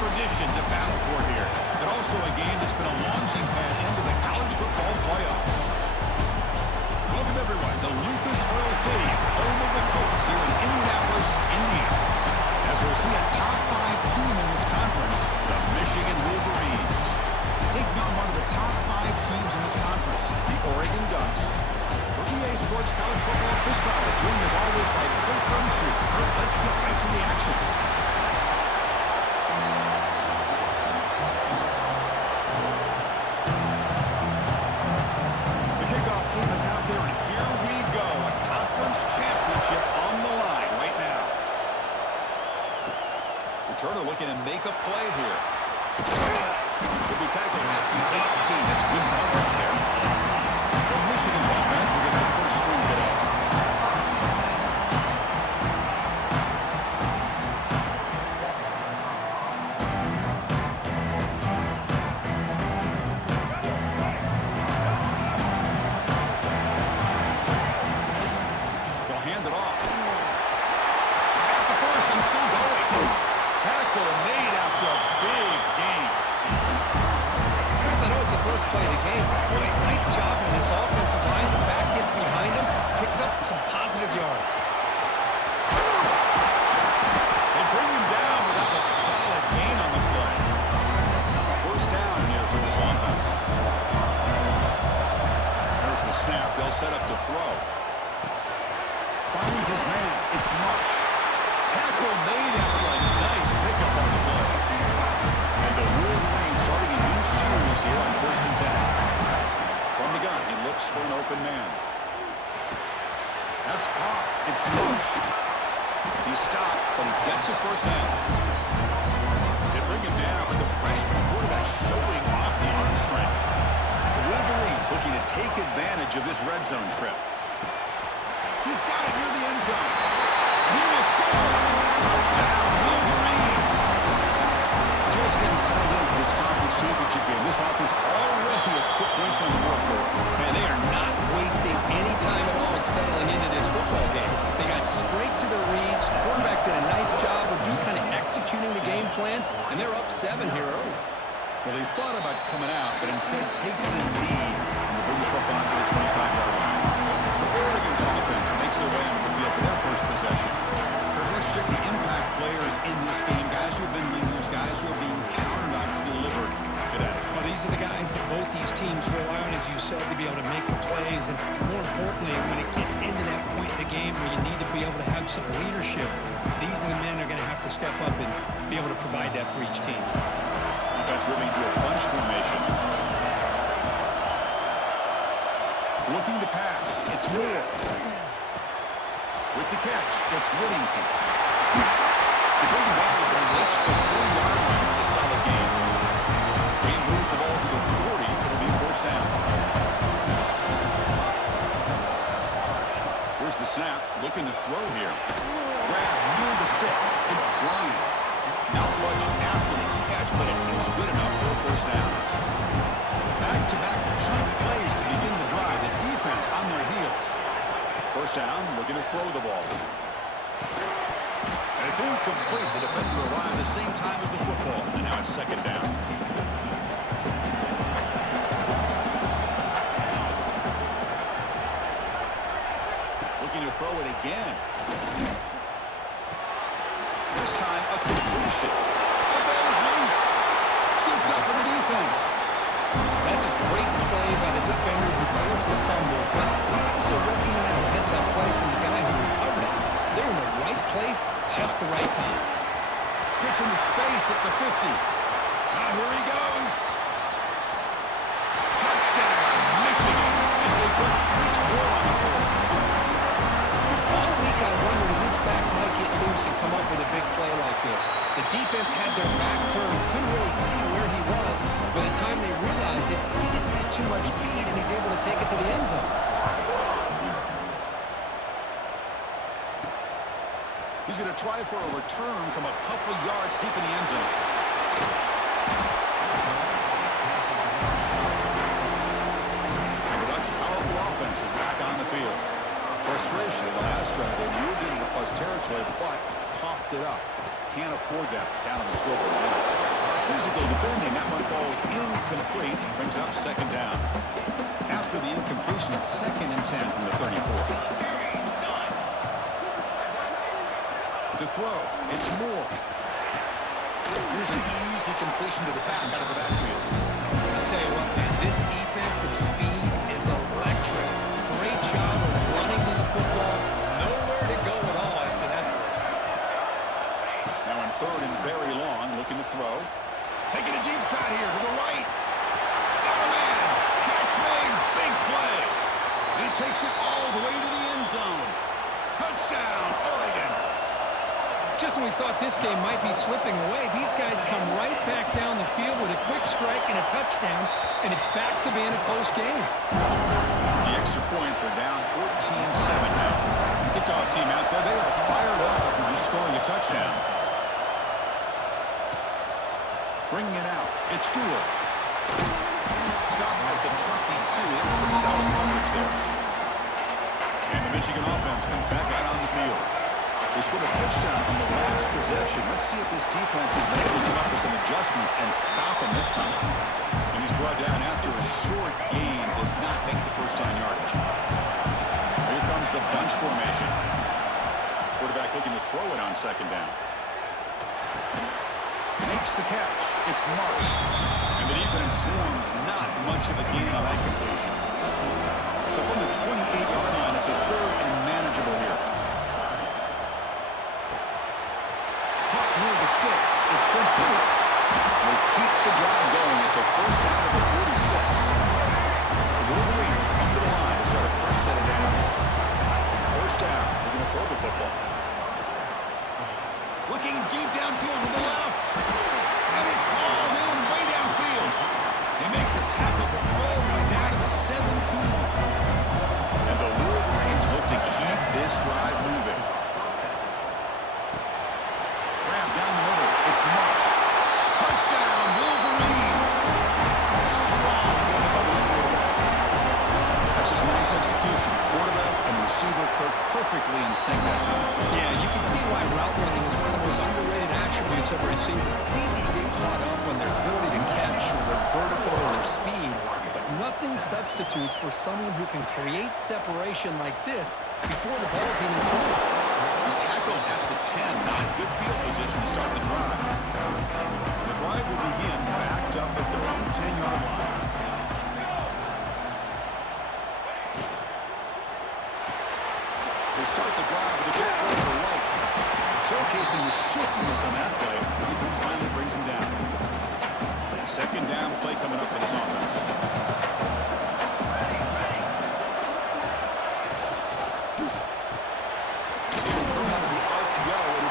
tradition to battle for here, but also a game that's been a launching pad into the college football playoff. Welcome, everyone, to Lucas Oil Stadium, home of the Colts here in Indianapolis, Indiana. As we'll see a top-5 team in this conference, the Michigan Wolverines. Taking on one of the top-5 teams in this conference, the Oregon Ducks. For EA Sports College Football Quiz Friday, joined as always by Kirk Hermstreet. Kirk, let's get right to the action. The kickoff team is out there, and here we go. A conference championship on the line right now. Returner looking to make a play here. Will be tackled at the 18. That's good coverage there. From Michigan's offense, we're getting the first swing today. They'll hand it off. He's got the first and still going. Tackle made after a big gain. Chris, I know it's the first play of the game. Boy, nice job on this offensive line. The back gets behind him, picks up some positive yards. They bring him down, but that's a solid gain on the play. First down here for this offense. There's the snap. They'll set up to throw. Finds his man. It's Marsh. Tackle made after a nice pickup on the play. And the Wolverines starting a new series here on 1st and 10. From the gun, he looks for an open man. That's caught. It's Marsh. He stopped, but he gets a first down. They bring him down, but the freshman quarterback showing off the arm strength. The Wolverines looking to take advantage of this red zone trip. He's got it near the end zone. He will score. Touchdown, Wolverines. Just getting settled in for this conference championship game. This offense already has put points on the board. Man, they are not wasting any time at all in settling into this football game. They got straight to their reads. Quarterback did a nice job of just kind of executing the game plan, and they're up 7 here early. Well, he thought about coming out, but instead takes a knee and will bring the football to the 25-yard line. So Oregon's offense makes their way onto the field for their first possession. Let's check the impact players in this game. Guys who have been leaders, guys who are being counted on to deliver today. Well, these are the guys that both these teams rely on, as you said, to be able to make the plays. And more importantly, when it gets into that point in the game where you need to be able to have some leadership, these are the men that are going to have to step up and be able to provide that for each team. Offense moving to a bunch formation. Looking to pass. It's Moore. With the catch, it's Whittington. They bring him down, but he makes the 4-yard line. It's a solid game. He moves the ball to the 40. It'll be first down. Here's the snap. Looking to throw here. Grab near the sticks. It's Bryant. Not much after the catch, but it is good enough for a first down. Back-to-back chunk plays to begin the drive. The defense on their heels. First down, looking to throw the ball. And it's incomplete. The defender arrived at the same time as the football. And now it's second down. Looking to throw it again. This time, a completion. The ball is loose. Scooped up in the defense. That's a great play by the defender who forced the fumble, but let's also recognize the heads-up play from the guy who recovered it. They're in the right place, just the right time. Gets into space at the 50. Now here he goes. Touchdown, Michigan, as they put 6 more on the board. This all week I wondered if this back might get loose and come up with a big play like this. The defense had their back turned, couldn't really see where he was. By the time they realized it, he just had too much speed, and he's able to take it to the end zone. He's going to try for a return from a couple yards deep in the end zone. And the Ducks' powerful offense is back on the field. Frustration in the last drive. They moved into plus territory, but coughed it up. Can't afford that down on the scoreboard now. Physical defending. That one falls incomplete. Brings up second down. After the incompletion, it's 2nd and 10 from the 34. To throw, it's Moore. Here's an easy completion to the back out of the backfield. I'll tell you what, man, this defensive speed is electric. Great job of running to the football. Nowhere to go at all after that throw. Now in 3rd and very long, looking to throw. Taking a deep shot here to the right. Got a man. Catch made. Big play. And he takes it all the way to the end zone. Touchdown, Oregon. Just when we thought this game might be slipping away, these guys come right back down the field with a quick strike and a touchdown, and it's back to being a close game. The extra point, they're down 14-7 now. Kickoff team out there, they are fired up after just scoring a touchdown. Bringing it out, it's Stewart. Stopping at the 22, that's pretty solid coverage there. And the Michigan offense comes back out on the field. They scored a touchdown on the last possession. Let's see if this defense has been able to come up with some adjustments and stop him this time. And he's brought down after a short gain. Does not make the first down yardage. Here comes the bunch formation. Quarterback looking to throw it on 2nd down. Makes the catch. It's Marsh. And the defense swarms. Not much of a gain on that completion. So from the 28-yard line, it's a 3rd and manageable here. Near the sticks. It's Simpson. They keep the drive going. It's a first down at the 46. The Wolverines come to the line to start a first set of downs. First down. They're going to throw the football. Looking deep downfield to the left. And it's hauled in way downfield. They make the tackle all the way down to the 17. And the Wolverines look to keep this drive moving. Down the middle, it's Marsh. Touchdown, Wolverines. Strong game by this quarterback. That's just nice execution. Quarterback and receiver perfectly in sync that time. Yeah, you can see why route running is one of the most underrated attributes of a receiver. It's easy to get caught up on their ability to catch or their vertical or their speed, but nothing substitutes for someone who can create separation like this before the ball's even thrown. He's tackled at the 10. Not good field position to start the drive. And the drive will begin backed up at their own 10-yard line. They start the drive with a good throw to the right. Showcasing the shiftiness on that play. Defense finally brings him down. 2nd down play coming up for this offense.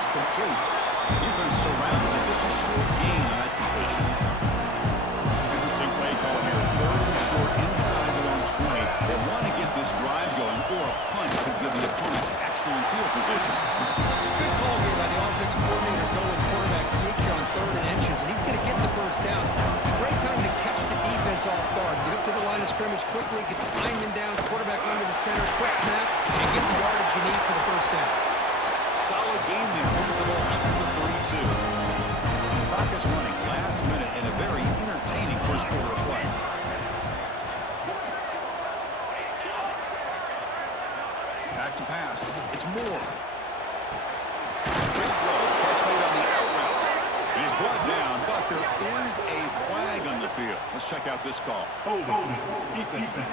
Complete. Defense surrounds it. Just a short gain on that completion. Interesting play call here. 3rd and short inside their own 20. They want to get this drive going, or a punt could give the opponents excellent field position. Good call here by the offensive coordinator. Go with quarterback sneak here on 3rd and inches, and he's going to get the first down. It's a great time to catch the defense off guard. Get up to the line of scrimmage quickly, get the lineman down, quarterback under the center, quick snap, and get the yardage you need for the first down. Solid gain there. Moves the ball up to the 32. Clock is running last minute in a very entertaining first quarter of play. Back to pass. It's Moore. Great throw. Catch made on the out route. He's brought down, but there is a flag on the field. Let's check out this call. Defense.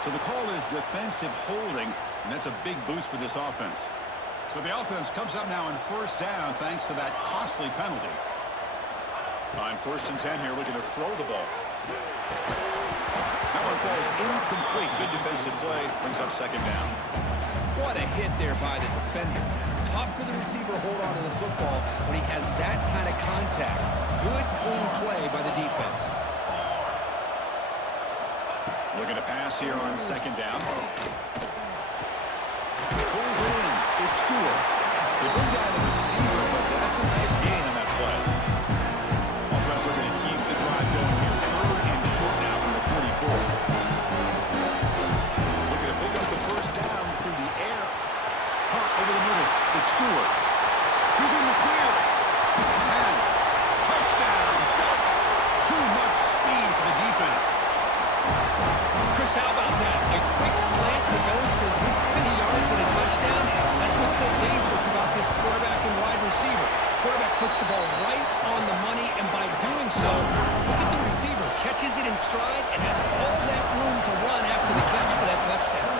So the call is defensive holding, and that's a big boost for this offense. So the offense comes up now on first down thanks to that costly penalty. On 1st and 10 here, looking to throw the ball. That one falls incomplete. Good defensive play. Brings up 2nd down. What a hit there by the defender. Tough for the receiver to hold on to the football when he has that kind of contact. Good, clean play by the defense. Looking to pass here on 2nd down. Pulls it in. It's Stewart. They bring down the receiver, but that's a nice gain on that play. Offense are going to keep the drive going here. 3rd and short now from the 44. Looking to pick up the first down through the air Stewart. Who's in the clear? It's in. Touchdown, Ducks. Too much speed for the defense. Chris, how about that? A quick slant that goes for this many yards and a touchdown. That's what's so dangerous about this quarterback and wide receiver. Quarterback puts the ball right on the money, and by doing so, look at the receiver. Catches it in stride and has all that room to run after the catch for that touchdown.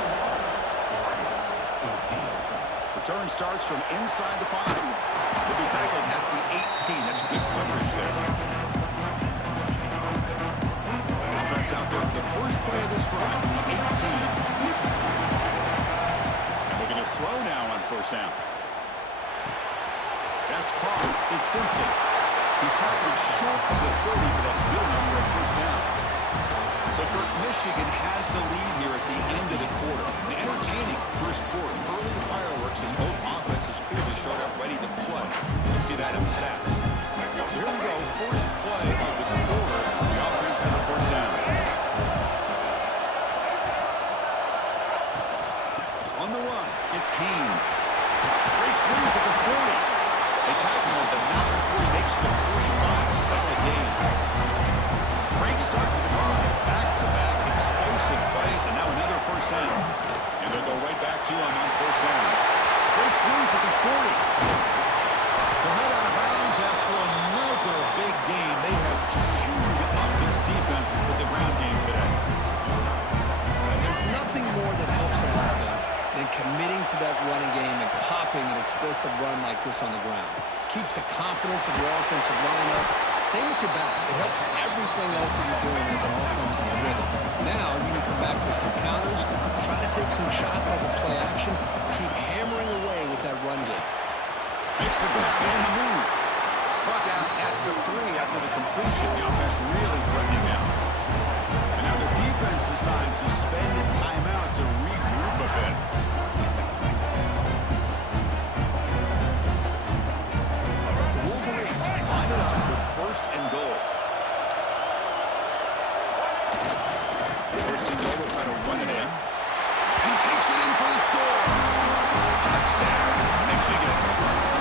Return starts from inside the 5. He'll be tackled at the 18. That's good coverage there. Offense out there for the first play of this drive from the 18. And looking to throw now on first down. That's Carr. It's Simpson. He's tackled short of the 30, but that's good enough for a first down. So, Kirk, Michigan has the lead here at the end of the quarter. An entertaining first quarter. Early fireworks as both offenses clearly showed up ready to play. You can see that in the stats. So here we go. First play of the quarter. The offense has a first down. On the run, it's Haynes. Breaks loose at the 40. They tackle him, but not before he makes the 45. Solid game. Great start with the drive. Back-to-back explosive plays, and now another first down. And they'll go right back to him on first down. Breaks loose at the 40. They'll head out of bounds after another big game. They have chewed up this defense with the ground game today. There's nothing more that helps an offense than committing to that running game and popping an explosive run like this on the ground. Keeps the confidence of your offensive line up. Same with your back. It helps everything else that you're doing as an offense in your rhythm. Now you can come back with some counters, try to take some shots off of play action, keep hammering away with that run game. Makes the grab and the move. Brought down at the 3 after the completion. The offense really threatening now. And now the defense decides suspended timeout to regroup a bit. The Wolverines line it up with first and goal. First and goal, they'll try to run it in. And he takes it in for the score. Touchdown, Michigan.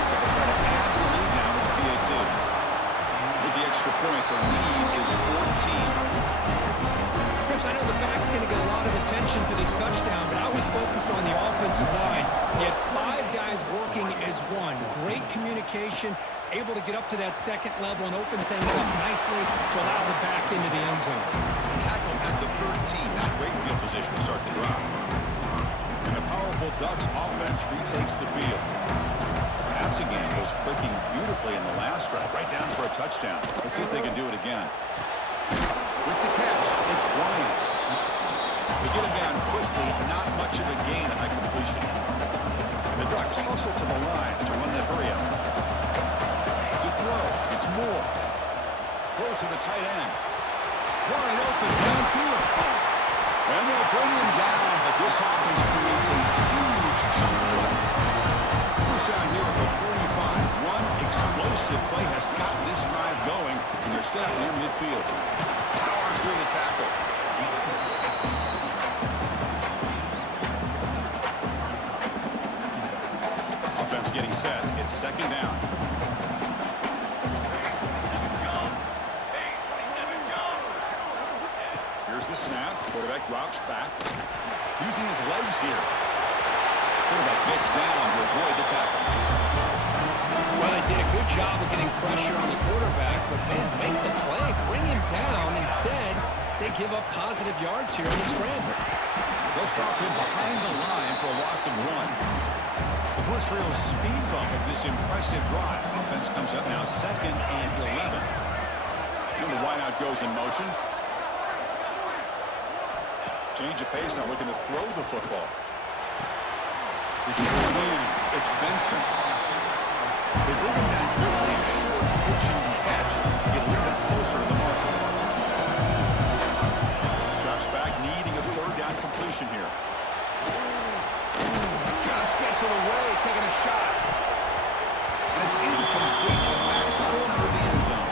They'll try to add the lead now with the PAT. With the extra point, the lead is 14. Chris, I know the back's going to get a lot of attention to this touchdown, but I was focused on the offensive line. He had 5 guys working as one. Great communication, able to get up to that second level and open things up nicely to allow the back into the end zone. Tackle at the 13. Not great field position to start the drive. And the powerful Ducks offense retakes the field. Passing game was clicking beautifully in the last drive, right down for a touchdown. Let's see if they can do it again. With the catch, it's Bryant. They get him down quickly, not much of a gain on that completion. And the Ducks hustle to the line to run that hurry up. To throw, it's Moore. Throws to the tight end. Wide open downfield. And they'll bring him down, but this offense creates a huge chunk play. First down here at the 45. One explosive play has got this drive going, and they're set up near midfield. Powers through the tackle. Offense getting set. It's second down. Here's the snap. Quarterback drops back. Using his legs here. Quarterback gets down to avoid the tackle. Well, they did a good job of getting pressure on the quarterback, but man, make the play, bring him down. Instead, they give up positive yards here in the scramble. They'll stop him behind the line for a loss of 1. The first real speed bump of this impressive drive. Offense comes up now second and 11. And the wideout goes in motion. Change of pace, now looking to throw the football. The short hands, it's Benson. They bring him down quickly, short pitch and catch. Get a little bit closer to the marker. Drops back, needing a third down completion here. Just gets it away, taking a shot. And it's incomplete in the back corner of the end zone.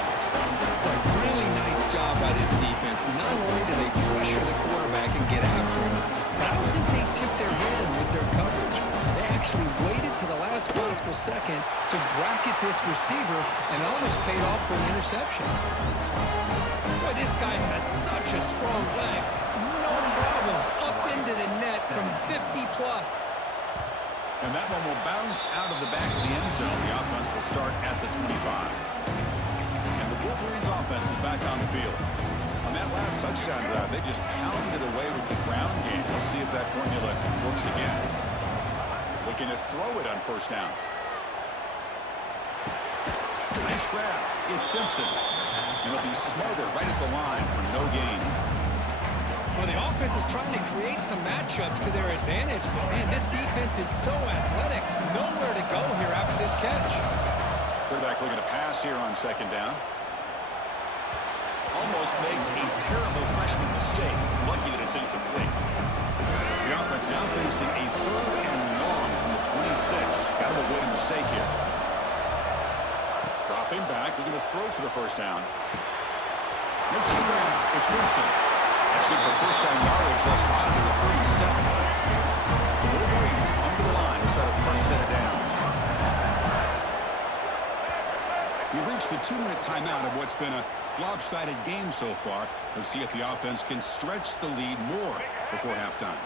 A really nice job by this defense. Not only do they pressure the quarterback and get after him, but I don't think they tipped their hand with their coverage. They actually waited to the last best possible second to bracket this receiver and almost paid off for an interception. Boy, this guy has such a strong leg. No problem. Up into the net from 50+. And that one will bounce out of the back of the end zone. The offense will start at the 25. And the Wolverines offense is back on the field. On that last touchdown drive, they just pounded away with the ground game. We'll see if that formula works again. Looking to throw it on first down. Nice grab. It's Simpson. And it'll be smothered right at the line for no gain. Well, the offense is trying to create some matchups to their advantage, but, man, this defense is so athletic. Nowhere to go here after this catch. Quarterback looking to pass here on second down. Almost makes a terrible freshman mistake. Lucky that it's incomplete. The offense now facing a 3rd and long from the 26. Got to avoid a mistake here. Dropping back, looking to throw for the first down. Makes the grab. It's Simpson. That's good for first down yardage. They'll spot it to the 37. The Wolverines come to the line to start a fresh set of downs. We've reached the 2-minute timeout of what's been a lopsided game so far. Let's see if the offense can stretch the lead more before halftime.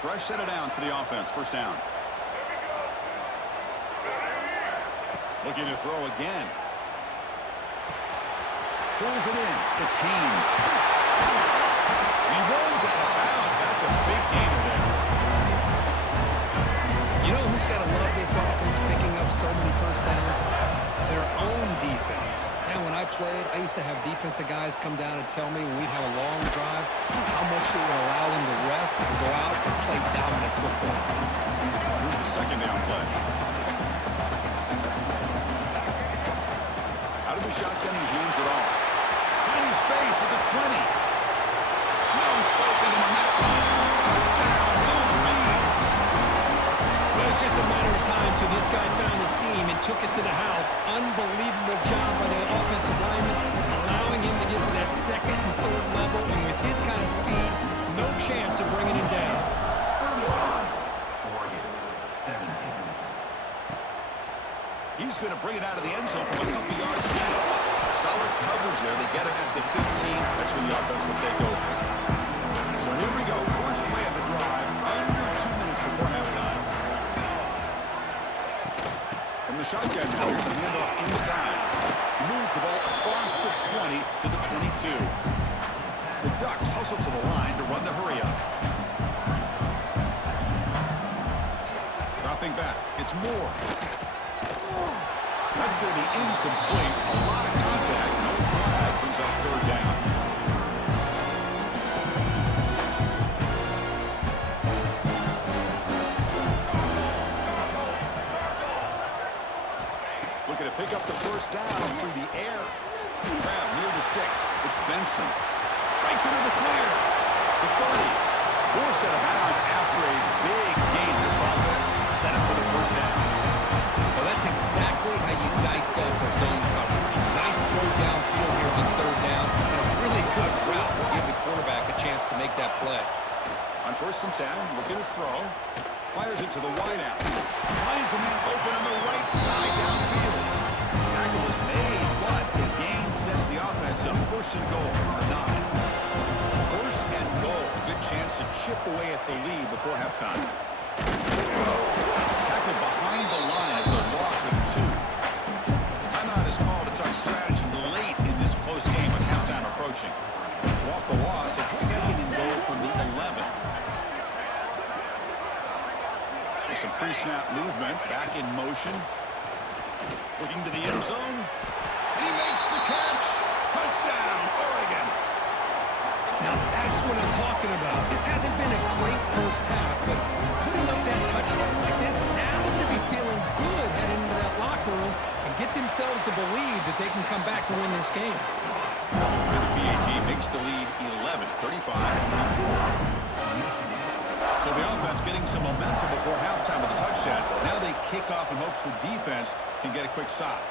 Fresh set of downs for the offense. First down. Looking to throw again. Pulls it in. It's Haynes. He rolls out of bounds. That's a big gainer there. You know who's got to love this offense picking up so many first downs? Their own defense. Man, when I played, I used to have defensive guys come down and tell me when we'd have a long drive how much it would allow them to rest and go out and play dominant football. Here's the second down play. Out of the shotgun, he hands it off. Finding space at the 20. No stopping him on that one. Touchdown, Wolverines. Well, it's just a matter of time till this guy found the seam and took it to the house. Unbelievable job by the offensive lineman, allowing him to get to that second and third level, and with his kind of speed, no chance of bringing him down. He's going to bring it out of the end zone from a couple yards down. Solid coverage there. They get it at the 15. That's where the offense will take over. So here we go. First play of the drive. Under 2 minutes before halftime. From the shotgun now, here's a handoff inside. He moves the ball across the 20 to the 22. The Ducks hustle to the line to run the hurry up. Dropping back. It's Moore. That's going to be incomplete. A lot of contact. No flag. Brings up third down. Looking to pick up the first down through the air. Grab near the sticks. It's Benson. Breaks into the clear. The 30. Forced out of bounds after a big gain. This offense set up for the first down. Well, that's exactly how you dice up a zone coverage. Nice throw downfield here on third down. And a really good route to give the quarterback a chance to make that play. On 1st and 10, looking to throw. Fires it to the wideout. Finds a man open on the right side downfield. Tackle was made, but the gain sets the offense up. 1st and goal from the 9. 1st and goal. A good chance to chip away at the lead before halftime. Tackle behind the line. It's a loss of 2. Timeout is called to talk strategy late in this close game with halftime approaching. So off the loss, it's 2nd and goal from the 11. There's some pre-snap movement. Back in motion. Looking to the end zone. And he makes the catch. Touchdown, Oregon. Now that's what I'm talking about. This hasn't been a great first half, but putting up that touchdown like this, now they're going to be feeling good heading into that locker room and get themselves to believe that they can come back and win this game. And the BAT makes the lead 11, 35-24. So the offense getting some momentum before halftime with the touchdown. Now they kick off in hopes the defense can get a quick stop.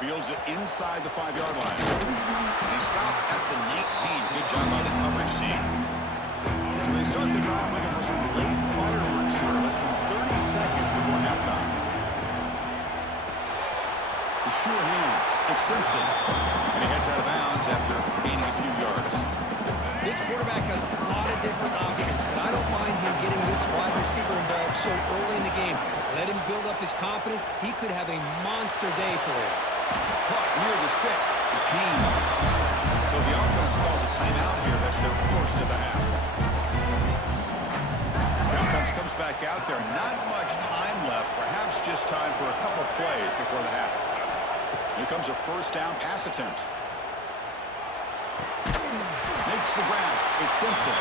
Fields it inside the 5-yard line. And he stopped at the 19. Good job by the coverage team. So they start the drive looking for some late fireworks here. Less than 30 seconds before halftime. The sure hands. It's Simpson. And he heads out of bounds after gaining a few yards. This quarterback has a lot of different options, but I don't mind him getting this wide receiver involved so early in the game. Let him build up his confidence. He could have a monster day for him. Caught near the sticks. It's Haynes. So the offense calls a timeout here. That's their first of the half. The offense comes back out there. Not much time left. Perhaps just time for a couple plays before the half. Here comes a first down pass attempt. Makes the ground. It's Simpson.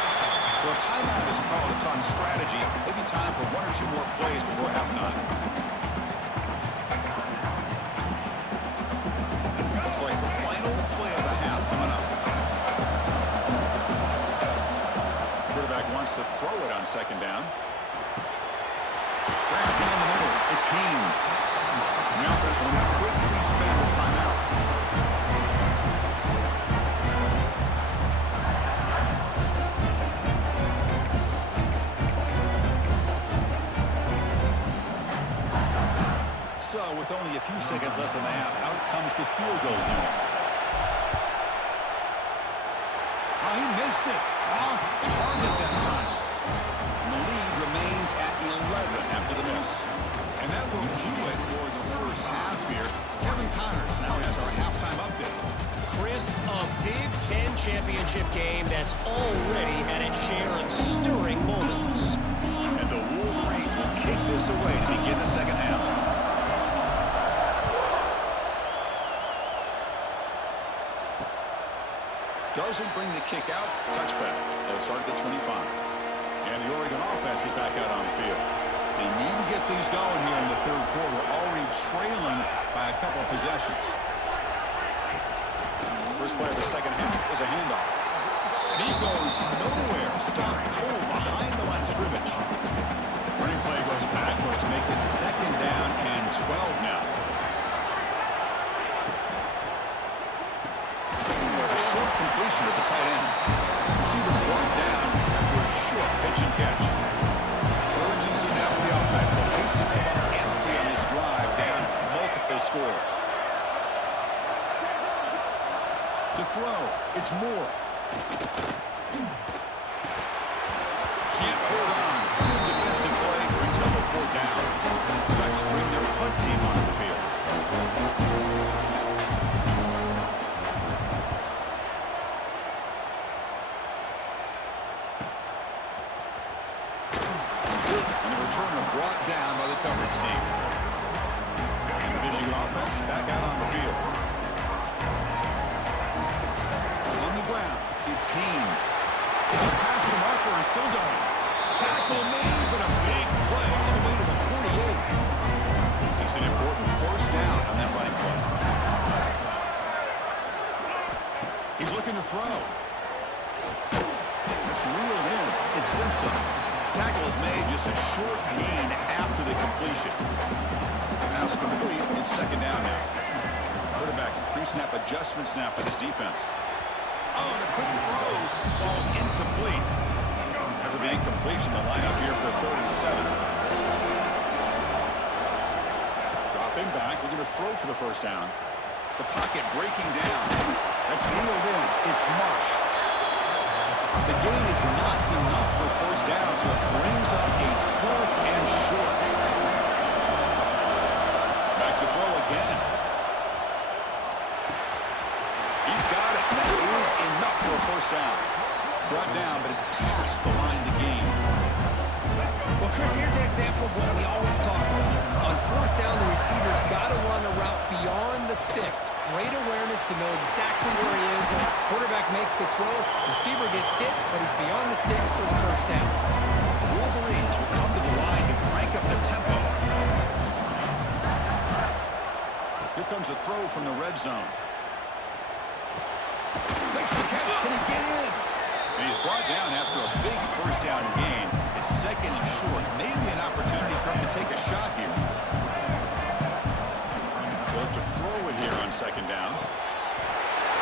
So a timeout is called to talk strategy. Maybe time for one or two more plays before halftime. Looks like the final play of the half coming up. Quarterback wants to throw it on second down. Right down the middle. It's Haynes. And the offense will now quickly spend the timeout. So, with only a few seconds left in the half, out comes the field goal unit. Oh, he missed it. Off target that time. And the lead remains at 11 after the miss. And that will do it for the first half here. Kevin Connors now has our halftime update. Chris, a Big Ten championship game that's already had its share of stirring moments. And the Wolverines will kick this away to begin the second half. Doesn't bring the kick out. Touchback. They'll start at the 25. And the Oregon offense is back out on the field. They need to get things going here in the third quarter. Already trailing by a couple of possessions. First play of the second half is a handoff. And he goes nowhere. Stopped cold behind the line of scrimmage. Running play goes backwards. Makes it second down and 12 now. Short completion at the tight end. Receiver brought down after a short pitch and catch. Urgency now for the offense. They hate to come up empty on this drive, down multiple scores. To throw, it's Moore. Can't hold on. Defensive play brings up a fourth down. Let's bring their punt team onto the field. Brought down by the coverage team. And the Michigan offense back out on the field. On the ground, it's Haynes. He's past the marker and still going. Tackle made, but a big play all the way to the 48. It's an important first down on that running play. He's looking to throw. It's reeled in. It's Simpson. Tackle is made, just a short gain after the completion. Pass complete. It's second down now. Quarterback pre-snap adjustments now for this defense. Oh, and a quick throw falls incomplete. After the incompletion, the lineup here for 37. Dropping back, looking to throw for the first down. The pocket breaking down. That's reeled in. It's Marsh. The gain is not enough for first down, so it brings up a fourth and short. Back to throw again. He's got it. That is enough for a first down. Brought down, but it's past the line to gain. Well, Chris, here's an example of what we always talk about. On fourth down, the receiver's got to run a route beyond the sticks. Great awareness to know exactly where he is. Quarterback makes the throw. Receiver gets hit, but he's beyond the sticks for the first down. The Wolverines will come to the line to crank up the tempo. Here comes a throw from the red zone. Makes the catch. Can he get in? And he's brought down after a big first down gain. It's second and short. Maybe an opportunity for him to take a shot here. He'll have to throw it here on second down.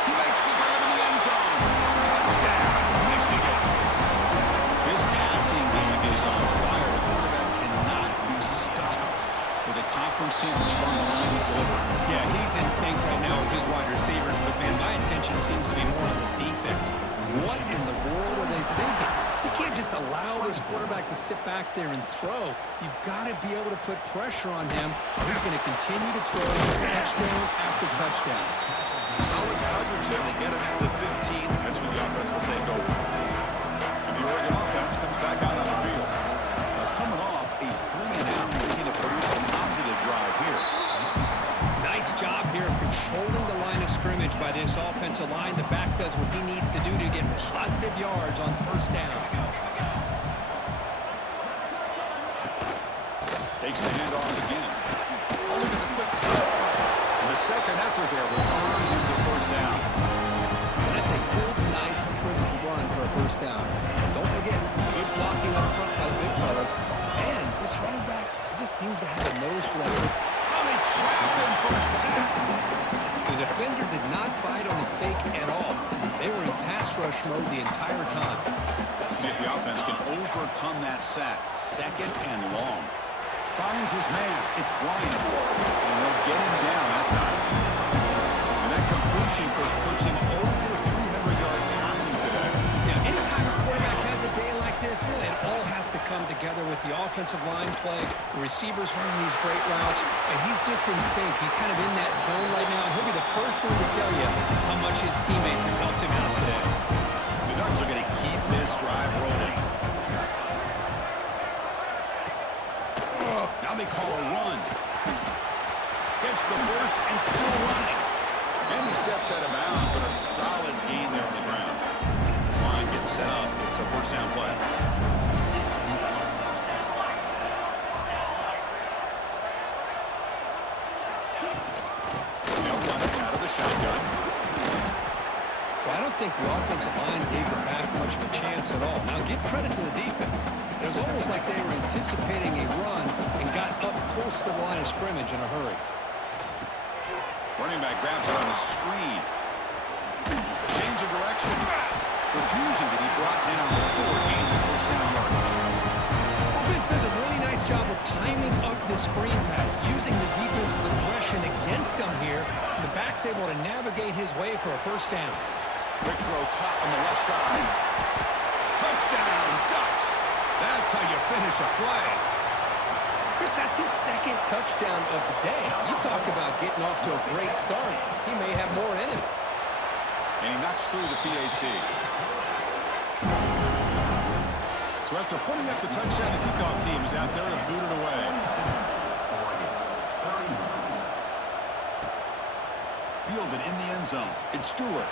He makes the grab in the end zone. Touchdown, Michigan. His passing game is on fire. The quarterback cannot be stopped with a confidence different sandwich on the line he's delivering. Yeah, he's in sync right now with his wide receivers, but, man, my attention seems to be more on the defense. What in the world are they thinking? You can't just allow this quarterback to sit back there and throw. You've got to be able to put pressure on him. He's going to continue to throw touchdown after touchdown. Solid coverage there. They get him at the 15. That's where the offense will take over. And the Oregon offense comes back out on the field. Coming off a 3-and-out, looking to produce a positive drive here. Nice job here of controlling the line of scrimmage by this offensive line. The back does what he needs to do to get positive yards on first down. Takes the handoff again. Oh, look at the quick cut. And the second effort there will earn him the first down. That's a good, nice, crisp run for a first down. Don't forget, good blocking up front by the big fellas. And this running back, he just seems to have a nose for that. Oh, they trap him for a sack. The defender did not bite on the fake at all. They were in pass rush mode the entire time. See if the offense can overcome that sack. Second and long. Finds his man. It's Bryant. And they'll get him down that time. And that completion puts him over 300 yards passing today. Now, anytime a quarterback has a day like this, it all has to come together with the offensive line play, the receivers running these great routes, and he's just in sync. He's kind of in that zone right now, and he'll be the first one to tell you how much his teammates have helped him out today. The Ducks are going to keep this drive rolling. Now they call a run. Gets the first and still running. And he steps out of bounds, but a solid gain there on the ground. This line getting set up. It's a first down play. They'll run it out of the shotgun. Well, I don't think the offensive line gave the back much of a chance at all. Now, give credit to the defense. It was almost like they were anticipating a run and got up close to the line of scrimmage in a hurry. Running back grabs it on the screen. Change of direction. Refusing to be brought down before gaining the first down yardage. Offense does a really nice job of timing up this screen pass, using the defense's aggression against them here. The back's able to navigate his way for a first down. Quick throw caught on the left side. Touchdown, Ducks. That's how you finish a play. Chris, that's his second touchdown of the day. You talk about getting off to a great start. He may have more in him. And he knocks through the PAT. So after putting up the touchdown, the kickoff team is out there and booted away. Fielded in the end zone. It's Stewart.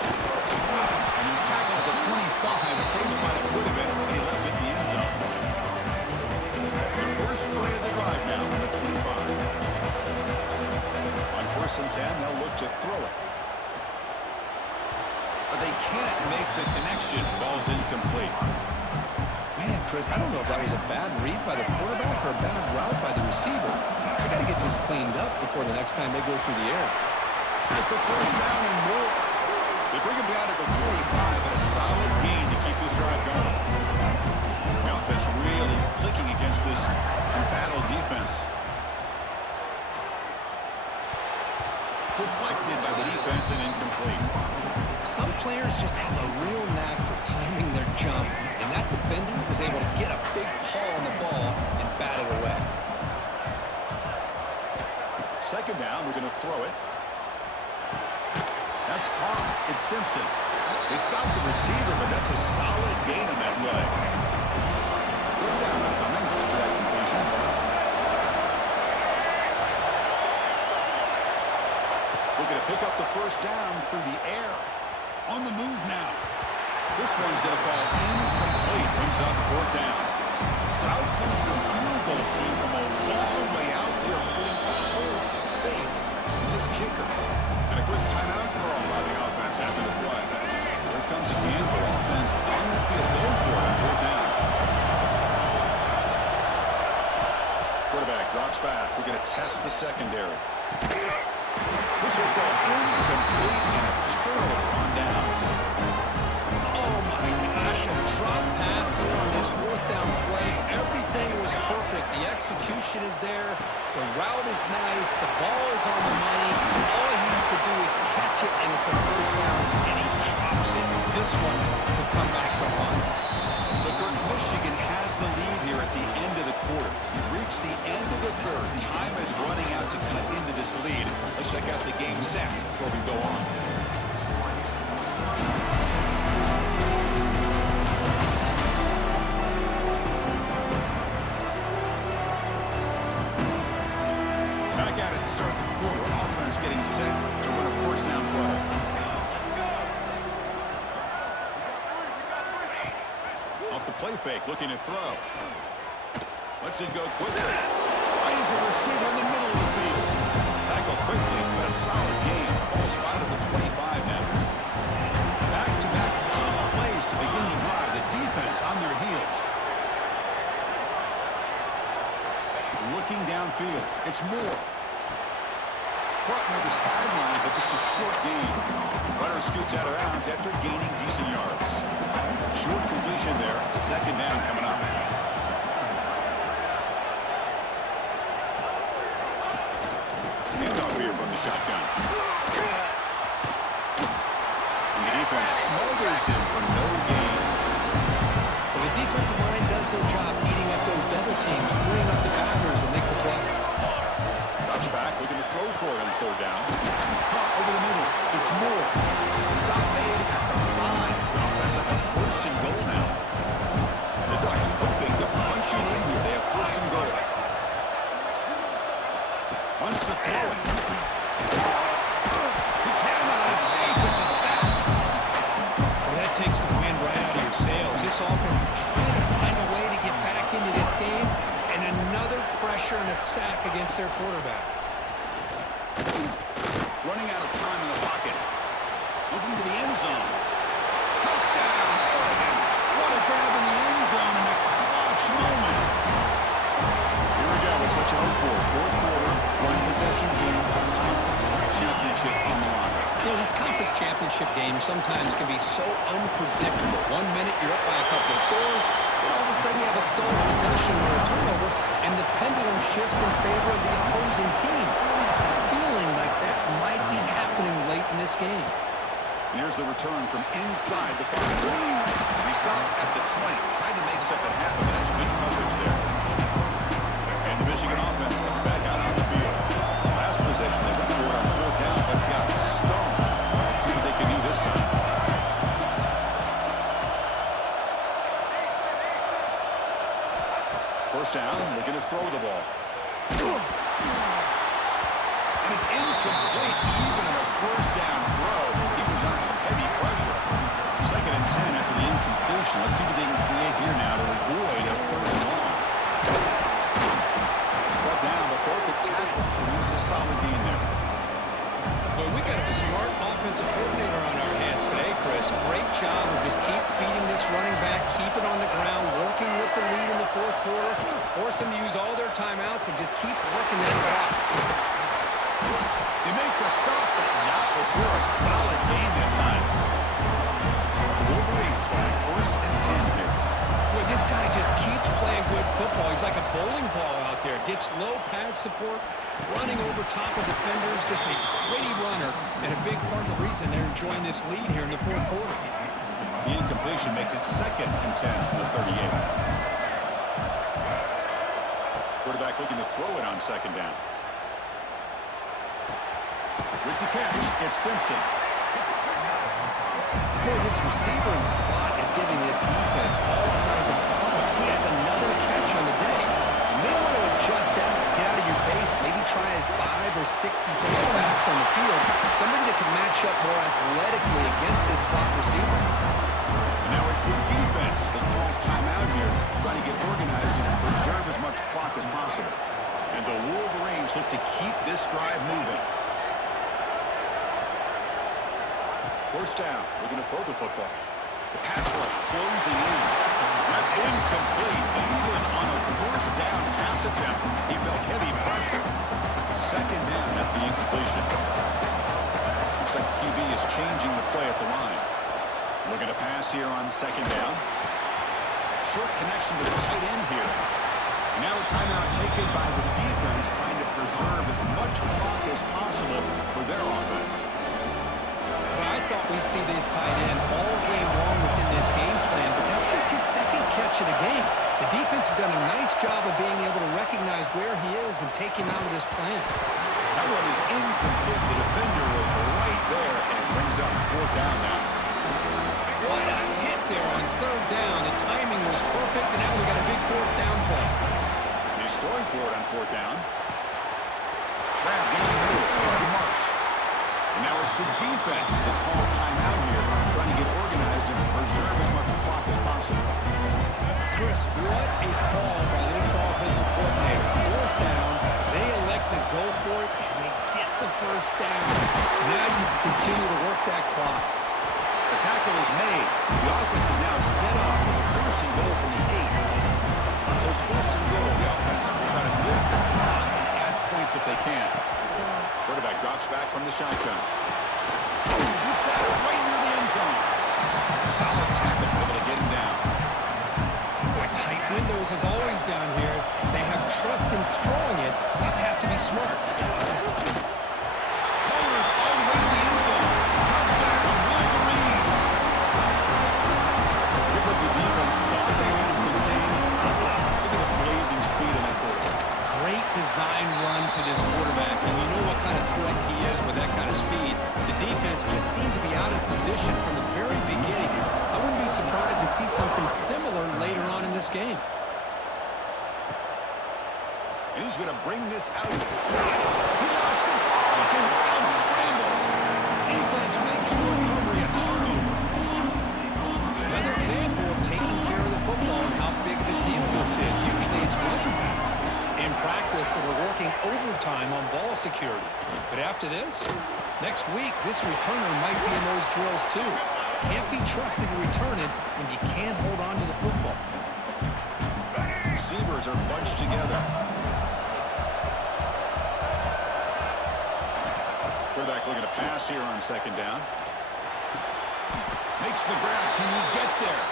And he's tackled at the 25, the same spot it would have been when he left it in the end zone. The first play of the drive now from the 25. On 1st and 10, they'll look to throw it. But they can't make the connection. Ball's incomplete. Man, Chris, I don't know if that was a bad read by the quarterback or a bad route by the receiver. They got to get this cleaned up before the next time they go through the air. That's the first down and more. They bring him down at the 45, and a solid gain to keep this drive going. The offense really clicking against this embattled defense. Deflected by the defense and incomplete. Some players just have a real knack for timing their jump, and that defender was able to get a big paw on the ball and bat it away. Second down, we're going to throw it. That's caught. It's Simpson. They stopped the receiver, but that's a solid gain on that play. Third down coming after that completion. Looking to pick up the first down through the air. On the move now. This one's going to fall incomplete. Brings up 4th down. So out comes the field goal team from a long way out there, putting a whole lot of faith in this kicker. And a quick timeout call by the offense after the play. Here comes again the offense on the field going for it on 4th down. Quarterback drops back. We're going to test the secondary. This will fall incomplete and a turnover on downs. Oh, my gosh. A drop pass here on this fourth down play. Everything was perfect. The execution is there. The route is nice. The ball is on the money. All he has to do is catch it, and it's a first down, and he drops it. This one could come back to haunt. So Kirk, Michigan has the lead here at the end of the quarter. We've reached the end of the third. Time is running out to cut into this lead. Let's check out the game stats before we go on. Back at it to start the quarter. Offense getting set to run a first down play. Off the play fake, looking to throw. Lets it go quickly. Finds a receiver in the middle of the field. Tackle quickly, but a solid game. Ball spotted at the 25 now. Back-to-back jump plays to begin the drive. The defense on their heels. Looking downfield. It's Moore. Caught near the sideline, but just a short gain. Runner scoots out of bounds after gaining decent yards. Short completion there. Second down coming up. Handoff here from the shotgun. And the defense smothers him for no gain. Well, the defensive line does their job eating up those double teams, freeing up the backers to make the play. Drops back, looking to throw for it on third down. Caught over the middle. It's Moore. Stop made at the 5. The offense has a first and goal now. And the Ducks hoping to punch it in here. They have first and goal. Wants to throw it. He cannot escape. It's a sack. Well, that takes the wind right out of your sails. This offense is trying to find a way to get back into this game, and another pressure and a sack against their quarterback. Running out of time in the pocket. Looking to the end zone. Touchdown, Oregon. What a grab in the end zone in a clutch moment. Here we go. It's what you hope for. Fourth quarter, one-possession game, conference championship on the line. You know, these conference championship games sometimes can be so unpredictable. 1 minute you're up by a couple of scores, and all of a sudden you have a stolen possession or a turnover, and the pendulum shifts in favor of the opposing team. It's feeling like that might be happening late in this game. And here's the return from inside the 5. He stopped at the 20. Tried to make something happen. That's good coverage there. And the Michigan offense comes back out on the field. Last possession, they went for it on fourth down, but got stoned. Let's see what they can do this time. First down, looking to throw the ball. And it's incomplete, even on a first down throw. He was under some heavy pressure. Second and 10 after the incompletion. Let's see what they can create here now to avoid a third and long. Brought down, but both the tackle produce a solid gain there. But we got a smart offensive coordinator on our hands today, Chris. Great job of just keep feeding this running back, keep it on the ground, working with the lead in the fourth quarter, force them to use all their timeouts, and just keep working that clock. They make the stop, but not before a solid gain that time. Wolverines trying first and 10 here. Boy, this guy just keeps playing good football. He's like a bowling ball out there. Gets low pad support, running over top of defenders, just a gritty runner, and a big part of the reason they're enjoying this lead here in the fourth quarter. The incompletion makes it second and 10 from the 38. Quarterback looking to throw it on second down. With the catch, it's Simpson. Boy, this receiver in the slot is giving this defense all kinds of problems. He has another catch on the day. You may want to adjust that, get out of your base, maybe try 5 or 6 defensive backs on the field. Somebody that can match up more athletically against this slot receiver. And now it's the defense that calls timeout here, trying to get organized and preserve as much clock as possible. And the Wolverines look to keep this drive moving. First down, looking to throw the football. The pass rush closing in. That's incomplete. Even on a first down pass attempt, he felt heavy pressure. Second down after the incompletion. Looks like the QB is changing the play at the line. Looking to pass here on second down. Short connection to the tight end here. Now a timeout taken by the defense, trying to preserve as much clock as possible for their offense. Well, I thought we'd see this tight end all game long within this game plan, but that's just his second catch of the game. The defense has done a nice job of being able to recognize where he is and take him out of this plan. That one is incomplete. The defender was right there, and it brings up fourth down now. What a hit there on third down. The timing was perfect, and now we got a big fourth down play. He's throwing for it on fourth down. Grab down the middle. It's the march. And now it's the defense that calls timeout here, trying to get organized and preserve as much clock as possible. Chris, what a call by this offensive coordinator. Fourth down, they elect to go for it, and they get the first down. Now you can continue to work that clock. The tackle is made. The offense is now set up with a first and goal from the 8. So it's first and goal. The offense will try to milk the clock and add points if they can. Quarterback drops back from the shotgun. He's got it right near the end zone. Solid tackle, able to get him down. Boy, tight windows as always down here. They have trust in throwing it. You just have to be smart. Bowlers all the way to the end zone. Touchdown, Wolverines. Look like the defense thought they had him contained. Look at the blazing speed in that quarterback. Great design run for this quarterback, and you know what kind of threat he is with that kind of speed. The defense just seemed to be out of position from the very beginning. I wouldn't be surprised to see something similar later on in this game. And he's going to bring this out. He lost it. It's a wild scramble. Defense makes the recovery a turnover. Another example of taking care of the football and how big of a deal this is. Usually it's running backs in practice that are working overtime on ball security. But after this, next week, this returner might be in those drills too. Can't be trusted to return it when you can't hold on to the football. Receivers are bunched together. Quarterback looking to pass here on second down. Makes the grab. Can he get there?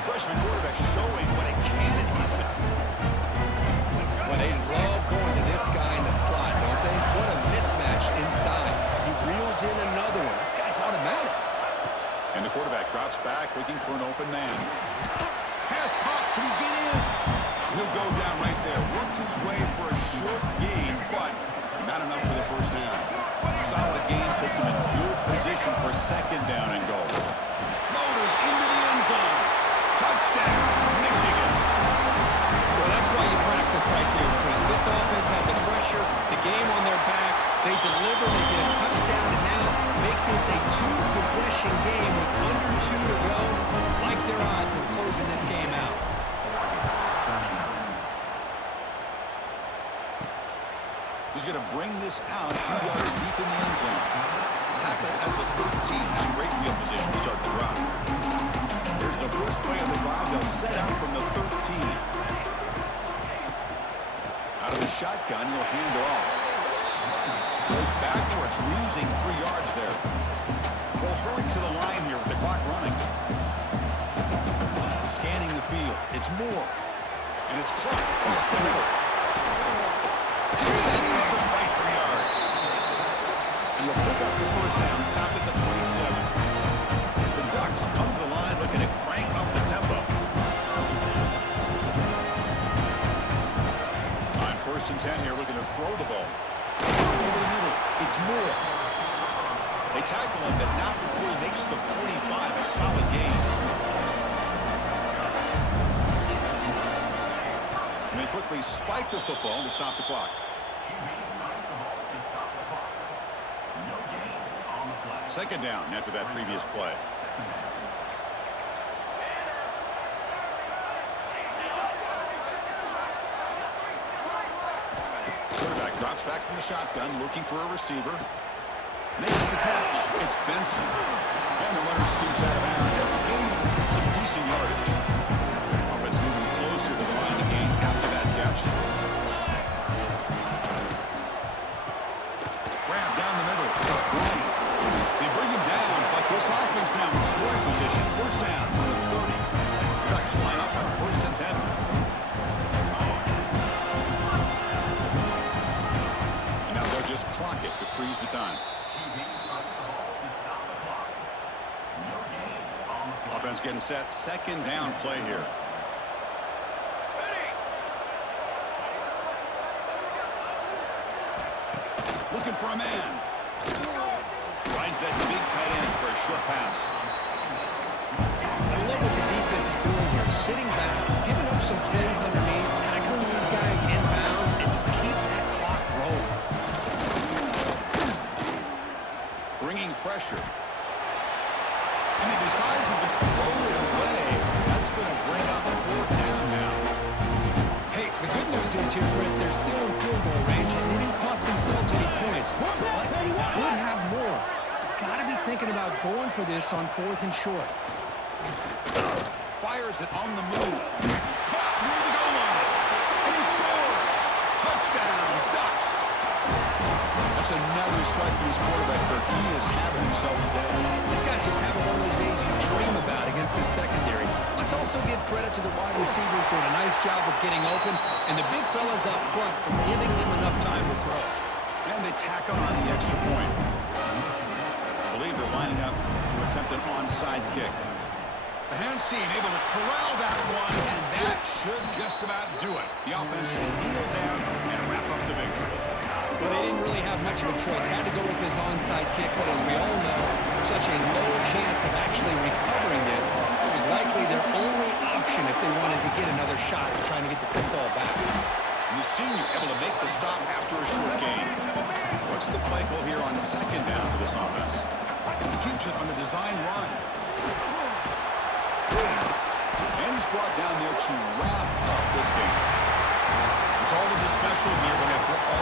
The freshman quarterback showing what a cannon he's got. Well, they love going to this guy in the slot, don't they? What a mismatch inside. He reels in another one. This guy's automatic. And the quarterback drops back looking for an open man. Pass caught. Can he get in? He'll go down right there. Worked his way for a short gain, but not enough for the first down. Solid gain puts him in good position for second down and goal. Motors into the end zone. Touchdown, Michigan. Well, that's why you practice right there, Chris. This offense had the pressure, the game on their back. They deliver, they get a touchdown, and now make this a two-possession game with under 2 to go. Like their odds of closing this game out. He's going to bring this out a few yards deep in the end zone. Tackle at the 13. Not great field position to start the drive. Here's the first play of the drive. They'll set out from the 13. Out of the shotgun, he'll hand it off. Goes backwards, losing 3 yards there. We'll hurry to the line here with the clock running. Scanning the field. It's Moore. And it's Clark across the middle. Continues to fight for yards. And he'll pick up the first down, stop at the 27. The Ducks come to the line looking to crank up the tempo. On 1st and 10 here, looking to throw the ball. Over the middle, it's Moore. They tackle him, but not before he makes the 45, a solid gain. And they quickly spike the football to stop the clock. Second down after that previous play. Quarterback drops back from the shotgun, looking for a receiver. Makes the catch. It's Benson. And the runner scoots out of bounds after gaining some decent yardage. Offense moving closer to the line of game after that catch. Grab down the middle. It's Bryant. They bring him down, but this offense now in scoring position just clock it to freeze the time. Offense getting set. Second down play here. Looking for a man. Finds that big tight end for a short pass. I love what the defense is doing here. Sitting back, giving up some plays underneath, tackling these guys in bounds, and just keep that clock rolling. Bringing pressure. And he decides to just throw it away. That's going to bring up a fourth down now. Hey, the good news is here, Chris, they're still in field goal range, and they didn't cost themselves any points. But they could have more. Got to be thinking about going for this on 4th and short. Fires it on the move. Caught near the goal line. And he scores. Touchdown, Ducks. That's another strike from his quarterback, Kirk. He is having himself a day. This guy's just having one of those days you dream about against this secondary. Let's also give credit to the wide receivers doing a nice job of getting open, and the big fellas up front for giving him enough time to throw. And they tack on the extra point. I believe they're lining up to attempt an onside kick. The hand seam able to corral that one, and that should just about do it. The offense can kneel down and wrap up the victory. Well, they didn't really have much of a choice. Had to go with his onside kick, but as we all know, such a low chance of actually recovering this. It was likely their only option if they wanted to get another shot at trying to get the football back. And the senior able to make the stop after a short gain. What's the play call here on second down for this offense? He keeps it on a design run. And he's brought down there to wrap up this game. It's always a special year when after all